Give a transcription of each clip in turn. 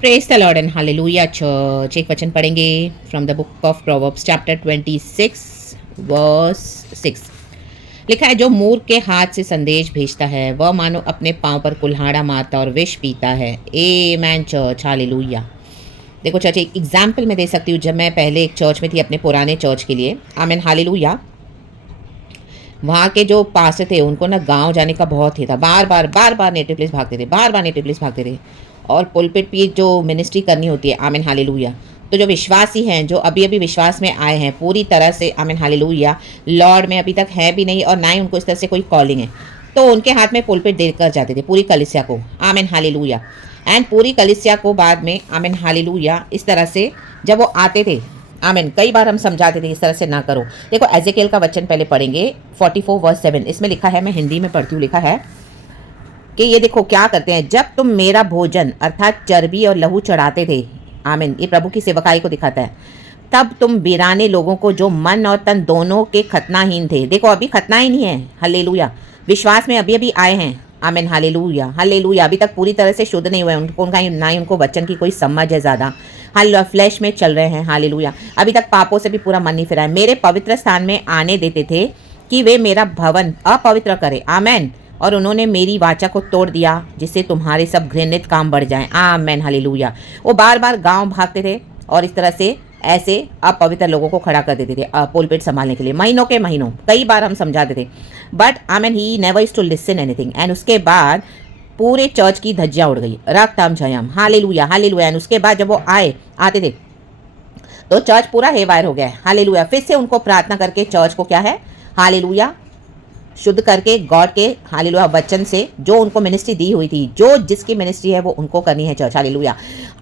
Praise the Lord and hallelujah church. एक वचन पढ़ेंगे from the book of Proverbs chapter 26 verse 6। लिखा है, जो मूर्ख के हाथ से संदेश भेजता है वह मानो अपने पांव पर कुल्हाड़ा मारता और विष पीता है। A man church, hallelujah. देखो चर्च, एक एग्जाम्पल मैं दे सकती हूँ। जब मैं पहले एक चर्च में थी, अपने पुराने चर्च के लिए, आमेन हालेलुया, वहाँ के जो पास्टर थे उनको ना गांव जाने का बहुत ही था। बार बार नेटिव प्लेस भागते थे, बार बार नेटिव प्लेस भागते थे। और पुलपिट पे जो मिनिस्ट्री करनी होती है, आमीन हालेलुया, तो जो विश्वासी हैं, जो अभी अभी विश्वास में आए हैं पूरी तरह से, आमीन हालेलुया, लॉर्ड में अभी तक है भी नहीं और ना ही उनको इस तरह से कोई कॉलिंग है, तो उनके हाथ में पुलपिट देकर जाते थे पूरी कलिसिया को, आमीन हालेलुया। एंड पूरी कलिसिया को बाद में, आमीन हालेलुया, इस तरह से जब वो आते थे, आमीन, कई बार हम समझाते थे इस तरह से ना करो। देखो एजेकेल का वचन पहले पढ़ेंगे 44 वर्स 7। इसमें लिखा है, मैं हिंदी में पढ़ती हूँ, लिखा है कि ये देखो क्या करते हैं, जब तुम मेरा भोजन अर्थात चर्बी और लहू चढ़ाते थे, आमीन, ये प्रभु की सेवकाई को दिखाता है, तब तुम वीराने लोगों को जो मन और तन दोनों के खतनाहीन थे, देखो अभी खतना ही नहीं है, हल्लेलुया, विश्वास में अभी अभी आए हैं, आमीन हालेलुया, हालेलुया, अभी तक पूरी तरह से शुद्ध नहीं हुए, उनको ना ही उनको वचन की कोई समझ है ज़्यादा, हालेलुया, फ्लैश में चल रहे हैं, हालेलुया, अभी तक पापों से भी पूरा मन नहीं फिरा है, मेरे पवित्र स्थान में आने देते थे कि वे मेरा भवन अपवित्र करें, आमीन, और उन्होंने मेरी वाचा को तोड़ दिया जिससे तुम्हारे सब घृणित काम बढ़ जाएं, आमीन हालेलुया। वो बार बार गांव भागते थे और इस तरह से ऐसे अपवित्र लोगों को खड़ा कर देते थे पुलपिट संभालने के लिए, महीनों के महीनों, कई बार हम समझाते थे, but amen he never used to listen anything. And उसके बाद पूरे चर्च की धज्जियां उड़ गई, रक्तम जयम, हालेलुया हालेलुया। एंड उसके बाद जब वो आते थे तो चर्च पूरा हेवायर हो गया है, हालेलुया। फिर से उनको प्रार्थना करके चर्च को क्या है, हालेलुया, शुद्ध करके गॉड के, हालेलुया, वचन से जो उनको मिनिस्ट्री दी हुई थी, जो जिसकी मिनिस्ट्री है वो उनको करनी है चर्च, हालेलुया,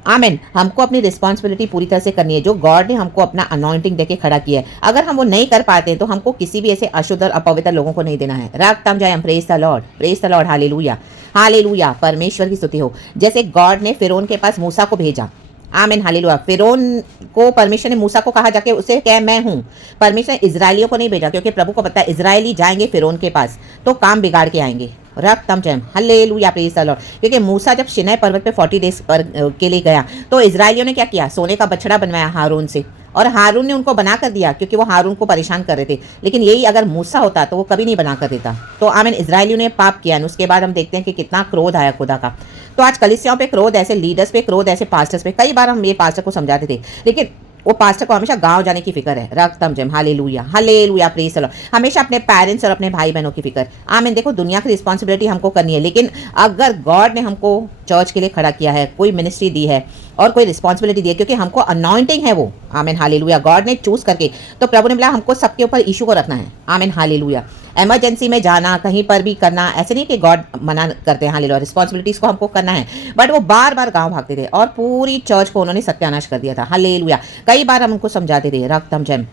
आमीन। हमको अपनी रिस्पॉन्सिबिलिटी पूरी तरह से करनी है, जो गॉड ने हमको अपना अनॉइंटिंग देके खड़ा किया है। अगर हम वो नहीं कर पाते हैं तो हमको किसी भी ऐसे अशुद्ध और अपवित्र लोगों को नहीं देना है। रक्तम जयम, praise the Lord, praise the Lord, hallelujah hallelujah, परमेश्वर की स्तुति हो। जैसे गॉड ने फिरौन के पास मूसा को भेजा, आमीन हालेलुया, फिरौन को परमेश्वर ने मूसा को कहा जाके उसे क्या, मैं हूँ। परमेश्वर ने इजरायलियों को नहीं भेजा, क्योंकि प्रभु को पता है इजरायली जाएंगे फिरौन के पास तो काम बिगाड़ के आएंगे, रक्तम जयम, हालेलुया, प्रेज द लॉर्ड। क्योंकि मूसा जब सिनै पर्वत पे 40 डेज पर के लिए गया तो इजरायलियों ने क्या किया, सोने का बछड़ा बनवाया हारून से, और हारून ने उनको बना कर दिया क्योंकि वो हारून को परेशान कर रहे थे। लेकिन यही अगर मूसा होता तो वो कभी नहीं बना कर देता। तो आमीन, इजरायलियों ने पाप किया। उसके बाद हम देखते हैं कि कितना क्रोध आया खुदा का। तो आज कलीसियाओं पे क्रोध, ऐसे लीडर्स पे क्रोध, ऐसे पास्टर्स पे, कई बार हम ये पास्टर को समझाते थे, लेकिन वो पास्टर को हमेशा गांव जाने की फिक्र है, रक्तम जयम, hallelujah hallelujah, praise the Lord. हमेशा अपने पेरेंट्स और अपने भाई बहनों की फिक्र, आमीन। देखो दुनिया की रिस्पॉन्सिबिलिटी हमको करनी है, लेकिन अगर गॉड ने हमको चर्च के लिए खड़ा किया है, कोई मिनिस्ट्री दी है और कोई रिस्पॉन्सिबिलिटी दी है, क्योंकि हमको अनॉइंटिंग है वो, आमीन हालेलुया, गॉड ने चूज करके, तो प्रभु ने बोला हमको सबके ऊपर इशू को रखना है, आमीन हालेलुया। इमरजेंसी में जाना, कहीं पर भी करना, ऐसे नहीं कि गॉड मना करते हैं, हालेलुया, रिस्पॉन्सिबिलिटीज को हमको करना है। बट वो बार बार गांव भागते थे और पूरी चर्च को उन्होंने सत्यानाश कर दिया था, हालेलुया। कई बार हम उनको समझाते थे, रक्तम जयम,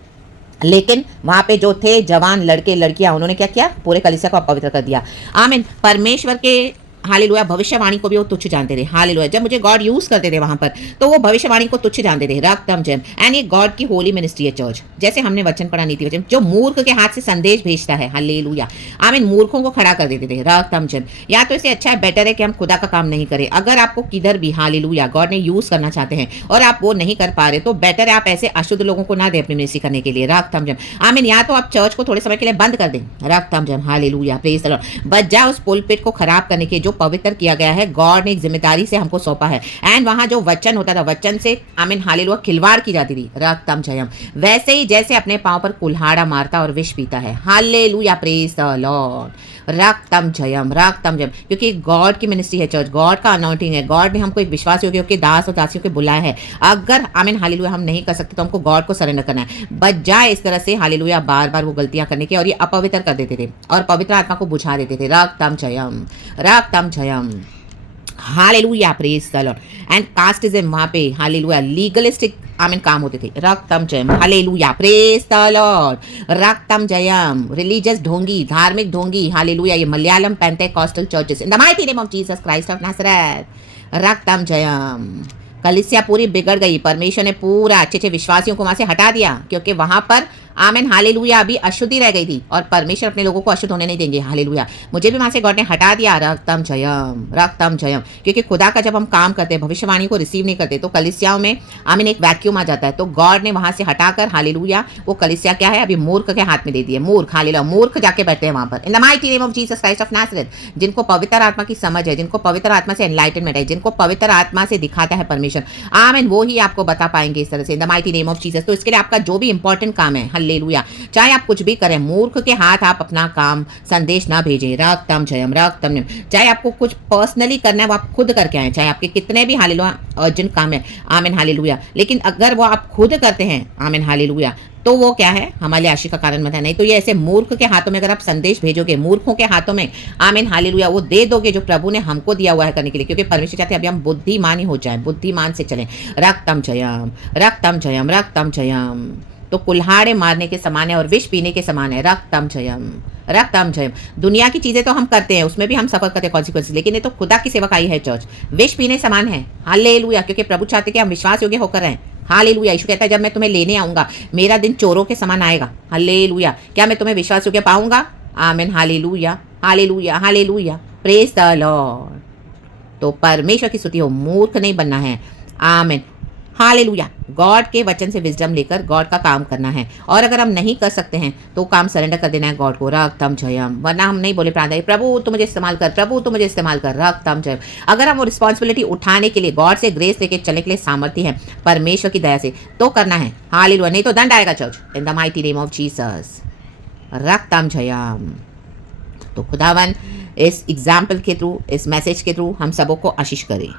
लेकिन वहां पे जो थे जवान लड़के लड़कियां, उन्होंने क्या किया, पूरे कलीसिया को अपवित्र कर दिया, आमीन। परमेश्वर के, हालेलुया, भविष्यवाणी को भी वो तुच्छ जानते थे, हालेलुया। जब मुझे गॉड यूज करते थे वहां पर, तो वो भविष्यवाणी को तुच्छ जानते थे, रक्तम जयम। एंड ये गॉड की होली मिनिस्ट्री है चर्च। जैसे हमने वचन पढ़ा, नीति वचन, जो मूर्ख के हाथ से संदेश भेजता है, हालेलुया, आमीन, मूर्खों को खड़ा कर देते थे, रक्तम जयम। या तो इसे अच्छा है, बेटर है कि हम खुदा का काम नहीं करें। अगर आपको किधर भी, हालेलुया, गॉड ने यूज करना चाहते हैं और आप वो नहीं कर पा रहे, तो बेटर है आप ऐसे अशुद्ध लोगों को ना दे अपनी मिनिस्ट्री करने के लिए, रक्तम जयम, आमीन। या तो आप चर्च को थोड़े समय के लिए बंद कर दें, रक्तम जयम, हालेलुया, प्रेज द लॉर्ड। बजाय उस पुलपिट को खराब करने के, जो पवित्र किया गया है, गॉड ने एक जिम्मेदारी से हमको सौंपा है। एंड वहां जो वचन होता था, वचन से, आमीन हालेलुया, खिलवाड़ की जाती थी, रक्तम जयम। वैसे ही जैसे अपने पांव पर कुल्हाड़ा मारता और विष पीता है, हालेलुया, प्रेज द लॉर्ड, रक्तम जयम, रक्तम जयम। क्योंकि गॉड की मिनिस्ट्री है चर्च, गॉड का अनॉइंटिंग है, गॉड ने हमको एक विश्वासियों के दास और दासियों के बुलाया है। अगर आमीन हालेलुया हम नहीं कर सकते तो हमको गॉड को सरेंडर करना है, बजाय इस तरह से, हालेलुया, बार बार वो गलतियां करने के, और ये अपवित्र कर देते थे और पवित्र आत्मा को बुझा देते थे, रक्तम जयम, रक्तम जयम, hallelujah, praise the Lord. And casteism, वहां पे, हालेलुया, लीगलिस्टिक, आमीन, काम होते थे, रक्तम जयम, हालेलुया, प्रेज द लॉर्ड, रक्तम जयम। रिलीजियस ढोंगी, धार्मिक ढोंगी, हालेलुया, ये Malayalam Pentecostal churches, in the mighty name of Jesus Christ of Nazareth, रक्तम जयम। कलीसिया पूरी बिगड़ गई, परमेश्वर ने पूरा अच्छे अच्छे विश्वासियों को वहां से हटा दिया, क्योंकि वहां पर आमेन, हालेलुया। अभी अशुद्धि रह गई थी और परमेश्वर अपने लोगों को अशुद्ध होने नहीं देंगे, हालेलुया। मुझे भी वहां से गॉड ने हटा दिया, रक्तम जयम, रक्तम जयम। क्योंकि खुदा का जब हम काम करते हैं, भविष्यवाणी को रिसीव नहीं करते, तो कलिसियाओं में आमीन एक वैक्यूम आ जाता है। तो गॉड ने वहां से हटाकर, हालेलुया, वो कलिसिया क्या है, अभी मूर्ख के हाथ में दे दी है। मूर्ख, हालेलुया, मूर्ख जाके बैठे हैं वहां पर। In the mighty name of Jesus Christ of Nazareth, जिनको पवित्र आत्मा की समझ है, जिनको पवित्र आत्मा से एनलाइटनमेंट है, जिनको पवित्र आत्मा से दिखाता है परमेश्वर, आमीन, वो ही आपको बता पाएंगे इस तरह से, इन the mighty name of Jesus. तो इसके लिए आपका जो भी इंपॉर्टेंट काम है, हालेलुया, चाहे आप कुछ भी करें, मूर्ख के हाथ आप अपना काम संदेश ना भेजें, रक्तम जयम, रक्तम जयम। चाहे आपको कुछ पर्सनली करना है, वो आप खुद करके आए, चाहे आपके कितने भी हालेलुया अर्जेंट काम है, आमीन, हालेलुया। लेकिन अगर वो आप खुद करते हैं, आमीन, हालेलुया, तो वो क्या है, हमारे लिए आशीष का कारण बनता है। नहीं तो ये ऐसे मूर्ख के हाथों में अगर आप संदेश भेजोगे, मूर्खों के हाथों में, आमीन, हालेलुया, वो दे दोगे जो प्रभु ने हमको दिया हुआ है करने के लिए। क्योंकि परमेश्वर चाहते हैं अभी हम बुद्धिमान ही हो जाए, बुद्धिमान से चलें, रक्तम जयम, रक्तम जयम, रक्तम जयम। तो कुल्हाड़े मारने के समान है और विष पीने के समान है, रक्तम जयम, रक्तम जयम। दुनिया की चीजें तो हम करते हैं, उसमें भी हम सफर करते हैं कॉन्सिक्वेंस, लेकिन ये तो खुदा की सेवकाई है चर्च, विष पीने समान है, हालेलुया। क्योंकि प्रभु चाहते कि हम विश्वास योग्य होकर रहें, हालेलुया। यीशु कहता है जब मैं तुम्हें लेने आऊंगा, मेरा दिन चोरों के समान आएगा, हालेलुया। क्या मैं तुम्हें विश्वास योग्य पाऊंगा? आमीन, hallelujah, hallelujah, hallelujah, praise the Lord. तो परमेश्वर की स्तुति हो, मूर्ख नहीं बनना है, आमीन, हालेलुया। गॉड के वचन से विजडम लेकर गॉड का काम करना है। और अगर हम नहीं कर सकते हैं तो काम सरेंडर कर देना है गॉड को, रक्तम जयम। वरना हम नहीं बोले प्रार्थना, प्रभु तो मुझे इस्तेमाल कर, प्रभु तो मुझे इस्तेमाल कर, रक्तम जयम। अगर हम वो रिस्पॉन्सिबिलिटी उठाने के लिए, गॉड से ग्रेस लेके चलने के लिए सामर्थ्य है परमेश्वर की दया से, तो करना है, हालेलुया। नहीं तो दंड आएगा church, in the mighty name of Jesus, रक्तम जयम। तो खुदावन इस एग्जाम्पल के थ्रू, इस मैसेज के थ्रू हम सबों को आशीष करे।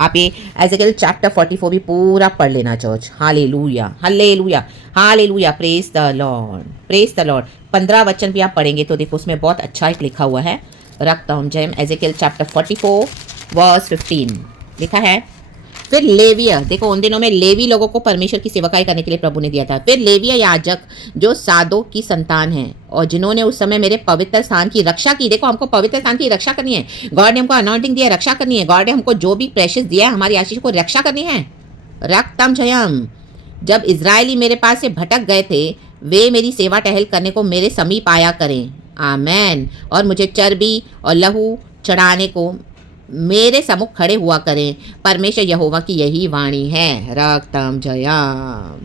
आप ये एज़ेकिएल चैप्टर 44 भी पूरा पढ़ लेना church, hallelujah, hallelujah, hallelujah, praise the Lord, praise the Lord. 15 वचन भी आप पढ़ेंगे तो देखो उसमें बहुत अच्छा एक लिखा हुआ है, रक्तम जयम। एज़ेकिएल चैप्टर 44 वर्स 15 लिखा है। फिर लेविया, देखो उन दिनों में लेवी लोगों को परमेश्वर की सेवकाई करने के लिए प्रभु ने दिया था। फिर लेविया याजक जो सादोक की संतान है और जिन्होंने उस समय मेरे पवित्र स्थान की रक्षा की, देखो हमको पवित्र स्थान की रक्षा करनी है, गॉड ने हमको अनॉइंटिंग दिया, रक्षा करनी है, गॉड ने हमको जो भी प्रेशियस दिया है हमारी आशीष को रक्षा करनी है, रक्तम जयम। जब इजरायली मेरे पास से भटक गए थे, वे मेरी सेवा टहल करने को मेरे समीप आया करें, आमेन, और मुझे चर्बी और लहू चढ़ाने को मेरे सम्मुख खड़े हुआ करें। परमेश्वर यहोवा की यही वाणी है, रक्तम जयम।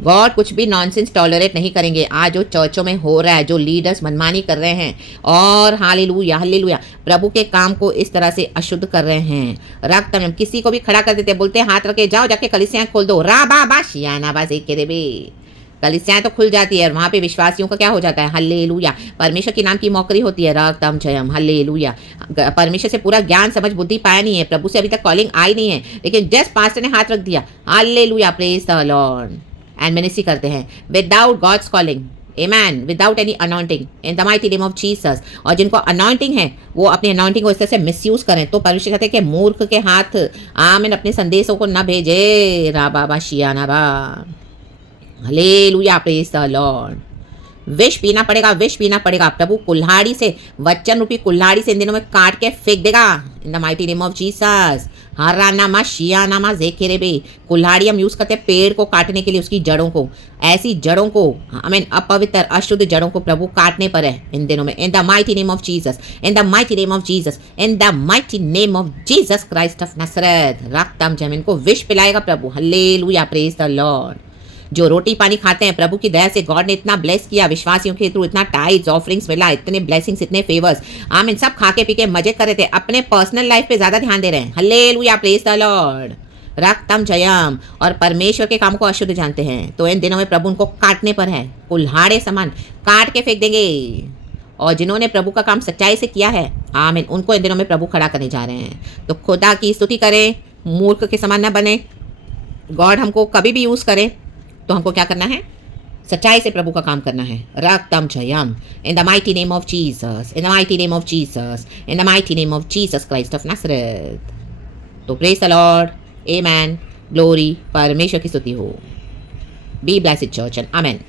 गॉड कुछ भी नॉनसेंस टॉलरेट नहीं करेंगे। आज जो चर्चों में हो रहा है, जो लीडर्स मनमानी कर रहे हैं और हालेलुया, हालेलुया, प्रभु के काम को इस तरह से अशुद्ध कर रहे हैं, रक्तम। किसी को भी खड़ा कर देते, बोलते हैं हाथ रखे जाओ जाके कलीसियां खोल दो, रा बा बा शियाना बा से के रे, कलीसियाएं तो खुल जाती है और वहाँ पे विश्वासियों का क्या हो जाता है, हल्लेलुया, परमेश्वर के नाम की मौकरी होती है, रक्तम जयम, हल्लेलुया। परमेश्वर से पूरा ज्ञान समझ बुद्धि पाया नहीं है, प्रभु से अभी तक कॉलिंग आई नहीं है, लेकिन जस्ट पास्टर ने हाथ रख दिया, hallelujah, praise the Lord, and ministry करते हैं without God's calling, amen, without any anointing, in the mighty name of Jesus. और जिनको अनॉइंटिंग है वो अपनी अनॉइंटिंग को इस तरह से मिसयूज करें, तो परमेश्वर कहते हैं कि मूर्ख के हाथ आमीन अपने संदेशों को न भेजे, रा बाबा शियाना बा, हालेलुया, प्रेज द लॉर्ड। विष पीना पड़ेगा, विष पीना पड़ेगा। प्रभु कुल्हाड़ी से, वचन रूपी कुल्हाड़ी से इन दिनों में काट के फेंक देगा, in the mighty name of Jesus. हरानामा शियानामा जेकेरेबे, कुल्हाड़ी हम यूज करते हैं पेड़ को काटने के लिए, उसकी जड़ों को, ऐसी जड़ों को, आमीन, अपवित्र अशुद्ध जड़ों को प्रभु काटने पर है इन दिनों में, in the mighty name of Jesus, in the mighty name of Jesus, in the mighty name of Jesus Christ of Nazareth, रक्तम जयम। इनको विष पिलाएगा प्रभु, हालेलुया, प्रेज द लॉर्ड। जो रोटी पानी खाते हैं, प्रभु की दया से गॉड ने इतना ब्लेस किया, विश्वासियों के थ्रू इतना टाइट्स ऑफरिंग्स मिला, इतने ब्लेसिंग्स, इतने फेवर्स, आमीन, सब खा के पी के मजे कर रहे थे, अपने पर्सनल लाइफ पे ज्यादा ध्यान दे रहे हैं, हालेलुया, प्रेज द लॉर्ड, रक्तम जयम। और परमेश्वर के काम को अशुद्ध जानते हैं, तो इन दिनों में प्रभु उनको काटने पर है, कुल्हाड़े समान काट के फेंक देंगे। और जिन्होंने प्रभु का काम सच्चाई से किया है, आमीन, उनको इन दिनों में प्रभु खड़ा करने जा रहे हैं। तो खुदा की स्तुति करें, मूर्ख के समान न बने। गॉड हमको कभी भी यूज करे तो हमको क्या करना है, सच्चाई से प्रभु का काम करना है, रक्तम जयम, in the mighty name of Jesus, in the mighty name of Jesus, in the mighty name of Jesus Christ of Nazareth. तो praise the Lord, amen, glory, परमेश्वर की स्तुति हो। Be blessed church and amen.